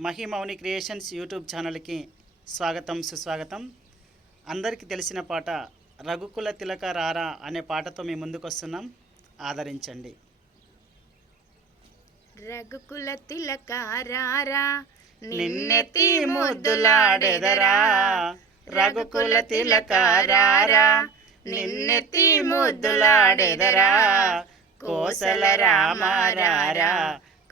మహిమౌని creations YouTube ఛానల్కి స్వాగతం సుస్వాగతం. అందరికీ తెలిసిన పాట రఘుకుల తిలక రారా అనే పాటతో మీ ముందుకు వస్తున్నాం ఆదరించండి. రఘుకుల తిలక రారా నిన్నెత్తి ముద్దులాడెదరా. రఘుకుల తిలక రారా నిన్నెత్తి ముద్దులాడెదరా. కోసల రామ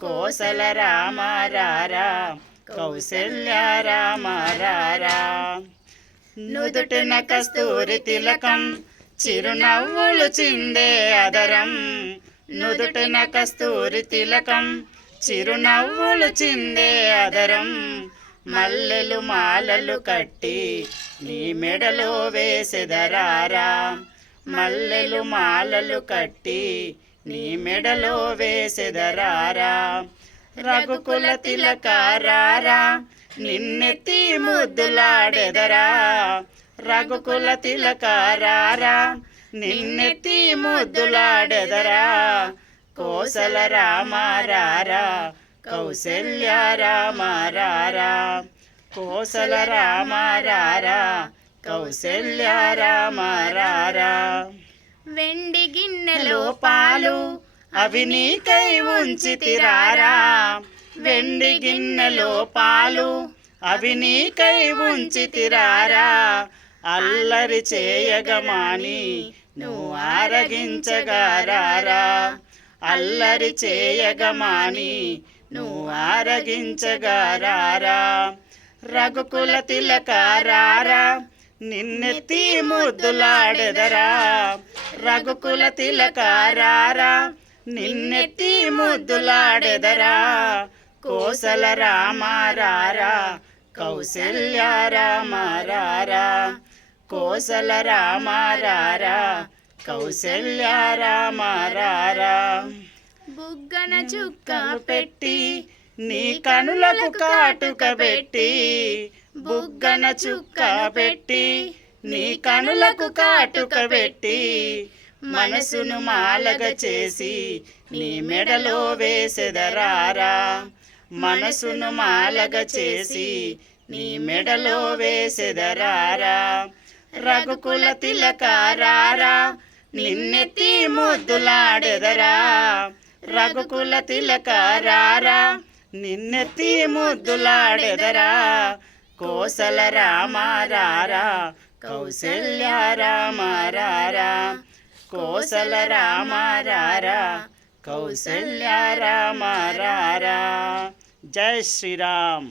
కోసల రామ రారా. కౌసల్య రామ రారా. నుదుటిన కస్తూరి తిలకం చిరునవ్వులు చిందే అదరం. నుదుటిన కస్తూరి తిలకం చిరునవ్వులు చిందే అదరం. మల్లెలు మాలలు కట్టి నీ మెడలో వేసెదరారా. మల్లెలు మాలలు కట్టి నీ మెడలో వేసెదరారా? రఘుకుల తిలకారారా? నిన్నెత్తి ముద్దులాడెదరా? రఘుకుల తిలకారారా? నిన్నెత్తి ముద్దులాడెదరా? కోసల రామారారా? కౌశల్య రామారారా? కోసల రామారారా? కౌశల్య రామారారా? వెండి గిన్నెలో పాలు అవి నీకై ఉంచితిరారా. వెండి గిన్నెలో పాలు అవి నీకై ఉంచితిరారా. అల్లరి చేయగమాని నువ్వు ఆరగించగారారా. అల్లరి చేయగమాని నువ్వు ఆరగించగారారా. రఘుకుల తిలకారారా నిన్నెత్తి ముద్దులాడెదరా. రఘుకుల తిలకారారా నిన్నెత్తి ముద్దులాడెదరా కోసల రామ రారా కౌసల్య రామ రారా కోసల రామ రారా కౌసల్య రామ రారా బుగ్గన చుక్క పెట్టి నీ కనులకు కాటుక పెట్టి బుగ్గన చుక్క పెట్టి నీ కనులకు కాటుక పెట్టి మనసును మాలగ చేసి నీ మెడలో వేసెదరారా. మనసును మాలగ చేసి నీ మెడలో వేసెదరారా. రఘుకుల తిలకారారా నిన్నెత్తి ముద్దులాడెదరా. రఘుకుల తిలకారారా నిన్నెత్తి ముద్దులాడెదరా. కోసల రామారారా రారా కౌసల్య రామ రారా కోసల రామ రారా కౌసల్య రామ రారా జై శ్రీరామ్.